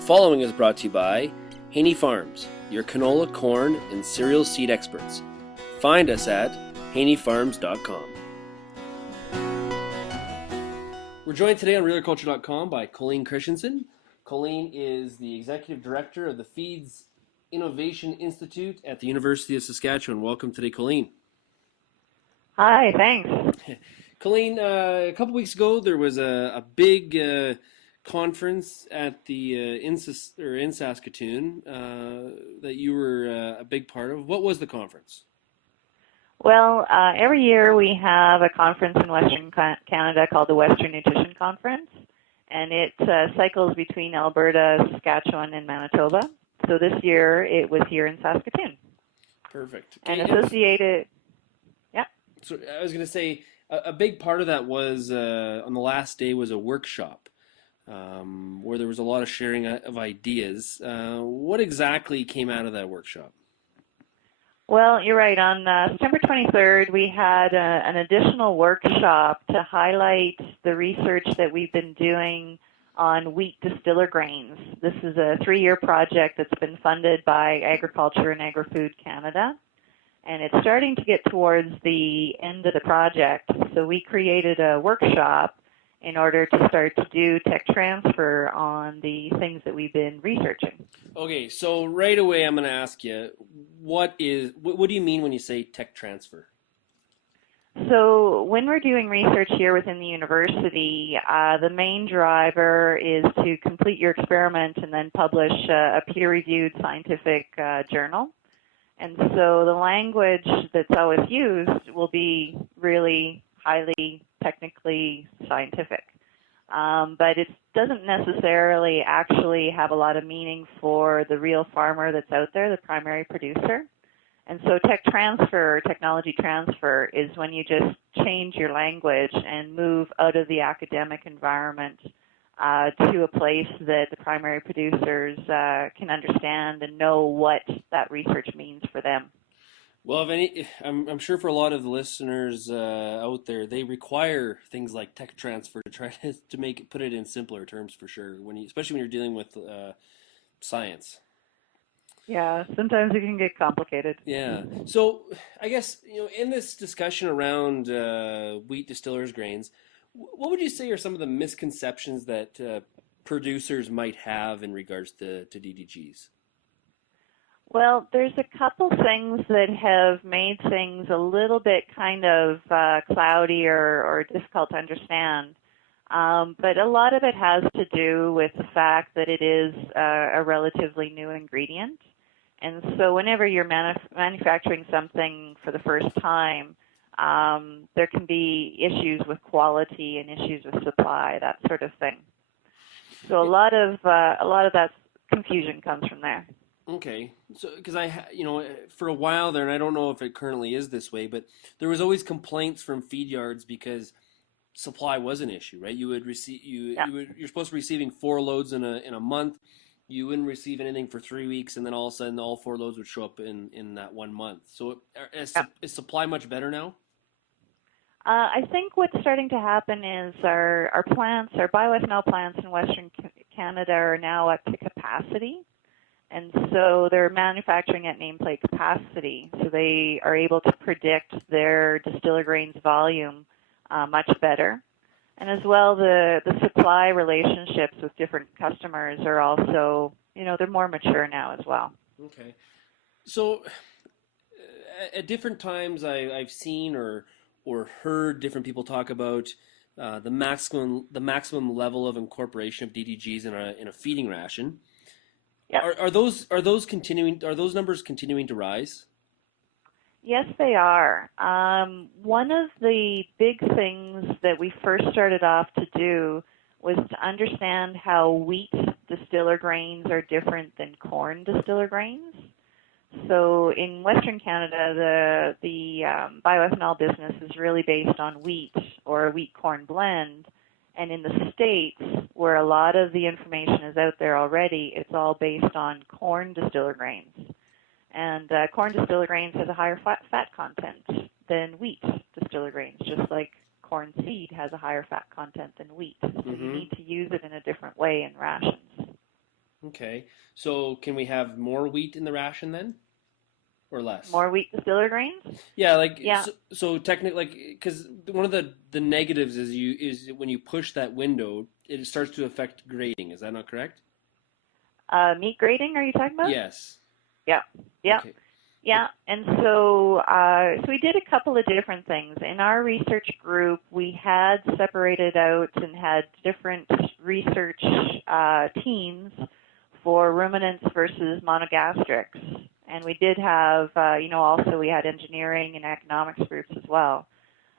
following is brought to you by Haney Farms, your canola, corn, and cereal seed experts. Find us at haneyfarms.com. We're joined today on realagriculture.com by Colleen Christensen. Colleen is the Executive Director of the Feeds Innovation Institute at the University of Saskatchewan. Welcome today, Colleen. Hi, thanks. Colleen, a couple weeks ago there was a big conference at the in Saskatoon that you were a big part of. What was the conference? Well, every year we have a conference in Western Canada called the Western Nutrition Conference, and it cycles between Alberta, Saskatchewan, and Manitoba. So this year it was here in Saskatoon. Perfect. And associated, yeah. So I was going to say a big part of that was on the last day was a workshop where there was a lot of sharing of ideas. What exactly came out of that workshop? Well, you're right. On September 23rd, we had an additional workshop to highlight the research that we've been doing on wheat distiller grains. This is a 3-year project that's been funded by Agriculture and Agri-Food Canada, and it's starting to get towards the end of the project. So we created a workshop in order to start to do tech transfer on the things that we've been researching. Okay, so right away I'm going to ask you, what do you mean when you say tech transfer? So when we're doing research here within the university, the main driver is to complete your experiment and then publish a peer-reviewed scientific journal. And so the language that's always used will be really highly technically scientific. But it doesn't necessarily actually have a lot of meaning for the real farmer that's out there, the primary producer. And so tech transfer, technology transfer, is when you just change your language and move out of the academic environment to a place that the primary producers can understand and know what that research means for them. Well, I'm sure for a lot of the listeners out there, they require things like tech transfer to try to put it in simpler terms for sure. Especially when you're dealing with science. Yeah, sometimes it can get complicated. Yeah. So I guess in this discussion around wheat distillers grains, what would you say are some of the misconceptions that producers might have in regards to DDGs? Well, there's a couple things that have made things a little bit kind of cloudy or difficult to understand. But a lot of it has to do with the fact that it is a relatively new ingredient. And so whenever you're manufacturing something for the first time, there can be issues with quality and issues with supply, that sort of thing. So a lot of that confusion comes from there. Okay, so because for a while there, and I don't know if it currently is this way, but there was always complaints from feed yards because supply was an issue, right? You would receive you're supposed to be receiving 4 loads in a month. You wouldn't receive anything for 3 weeks, and then all of a sudden all 4 loads would show up in that 1 month. So is supply much better now? I think what's starting to happen is our plants, our bioethanol plants in Western Canada are now up to capacity. And so they're manufacturing at nameplate capacity, so they are able to predict their distiller grains volume much better. And as well, the supply relationships with different customers are also, they're more mature now as well. Okay. So at different times I've seen or heard different people talk about the maximum level of incorporation of DDGs in a feeding ration. Yep. Are those numbers continuing to rise? Yes, they are. One of the big things that we first started off to do was to understand how wheat distiller grains are different than corn distiller grains. So in Western Canada, the bioethanol business is really based on wheat or a wheat-corn blend. And in the States, where a lot of the information is out there already, it's all based on corn distiller grains. And corn distiller grains has a higher fat content than wheat distiller grains, just like corn seed has a higher fat content than wheat. So you need to use it in a different way in rations. Okay. So can we have more wheat in the ration then, or less? More wheat distiller grains? Yeah, like Yeah. so technically, like because one of the negatives is when you push that window, it starts to affect grading. Is that not correct? Meat grading, are you talking about? Yes. Yeah. Yeah. Okay. Yeah, and so we did a couple of different things. In our research group, we had separated out and had different research teams for ruminants versus monogastrics. And we did have, also we had engineering and economics groups as well.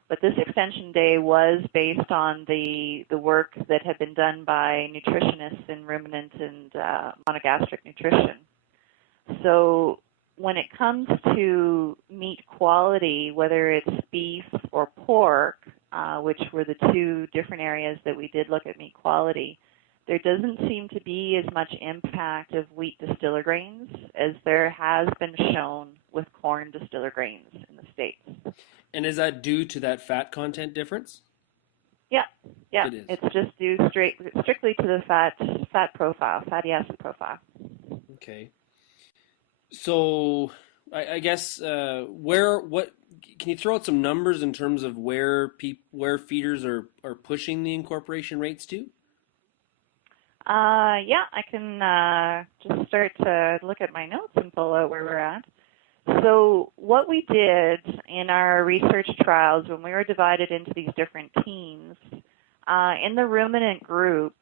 But this extension day was based on the work that had been done by nutritionists in ruminant and monogastric nutrition. So when it comes to meat quality, whether it's beef or pork, which were the two different areas that we did look at meat quality, there doesn't seem to be as much impact of wheat distiller grains as there has been shown with corn distiller grains in the States. And is that due to that fat content difference? Yeah, yeah. It is. It's just due strictly to the fat profile, fatty acid profile. Okay. So I guess what can you throw out some numbers in terms of where feeders are pushing the incorporation rates to? Yeah, I can just start to look at my notes and pull out where we're at. So what we did in our research trials when we were divided into these different teams, in the ruminant group,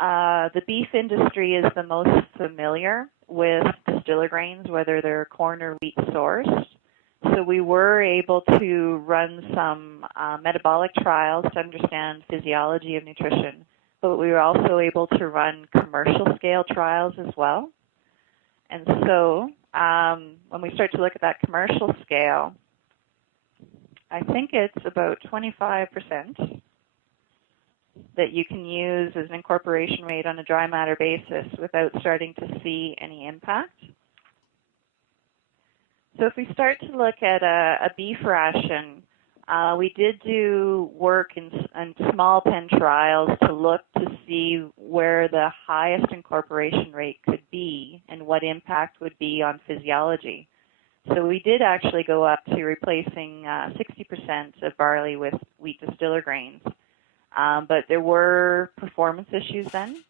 the beef industry is the most familiar with distiller grains, whether they're corn or wheat sourced. So we were able to run some metabolic trials to understand physiology of nutrition, but we were also able to run commercial scale trials as well. And so when we start to look at that commercial scale, I think it's about 25% that you can use as an incorporation rate on a dry matter basis without starting to see any impact. So if we start to look at a beef ration, we did do work in small pen trials to look to see where the highest incorporation rate could be and what impact would be on physiology. So we did actually go up to replacing 60% of barley with wheat distiller grains. But there were performance issues then.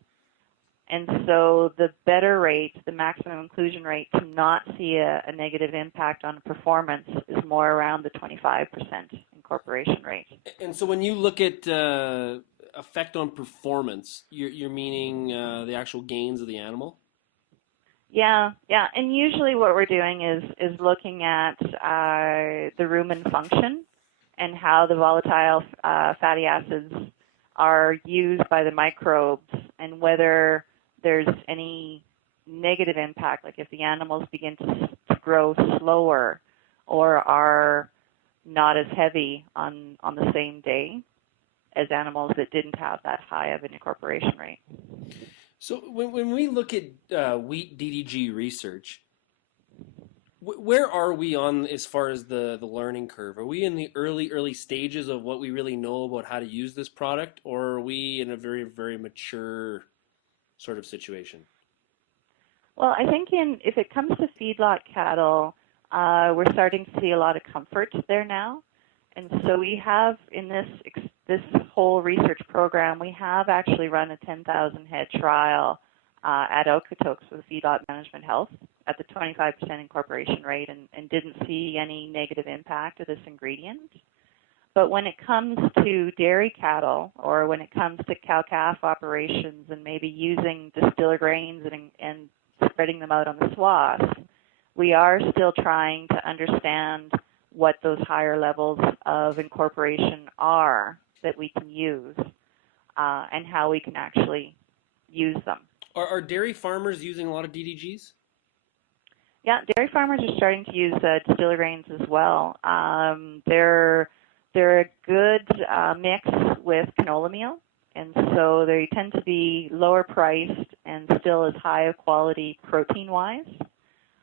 And so the better rate, the maximum inclusion rate to not see a negative impact on performance is more around the 25% incorporation rate. And so when you look at effect on performance, you're meaning the actual gains of the animal? Yeah. And usually what we're doing is looking at the rumen function and how the volatile fatty acids are used by the microbes and whether there's any negative impact, like if the animals begin to grow slower or are not as heavy on the same day as animals that didn't have that high of an incorporation rate. So when we look at wheat DDG research, where are we on as far as the learning curve? Are we in the early stages of what we really know about how to use this product, or are we in a very, very mature sort of situation? Well, I think if it comes to feedlot cattle, we're starting to see a lot of comfort there now. And so we have in this whole research program, we have actually run a 10,000 head trial at Okotoks with Feedlot Management Health at the 25% incorporation rate and didn't see any negative impact of this ingredient. But when it comes to dairy cattle or when it comes to cow-calf operations and maybe using distiller grains and spreading them out on the swaths, we are still trying to understand what those higher levels of incorporation are that we can use and how we can actually use them. Are dairy farmers using a lot of DDGs? Yeah, dairy farmers are starting to use distiller grains as well. They're a good mix with canola meal, and so they tend to be lower priced and still as high of quality protein-wise.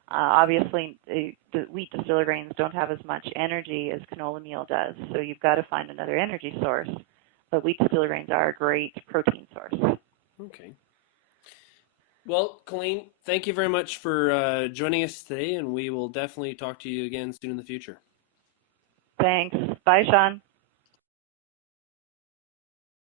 Obviously, the wheat distiller grains don't have as much energy as canola meal does, so you've got to find another energy source. But wheat distiller grains are a great protein source. Okay. Well, Colleen, thank you very much for joining us today, and we will definitely talk to you again soon in the future. Thanks. Bye, Sean.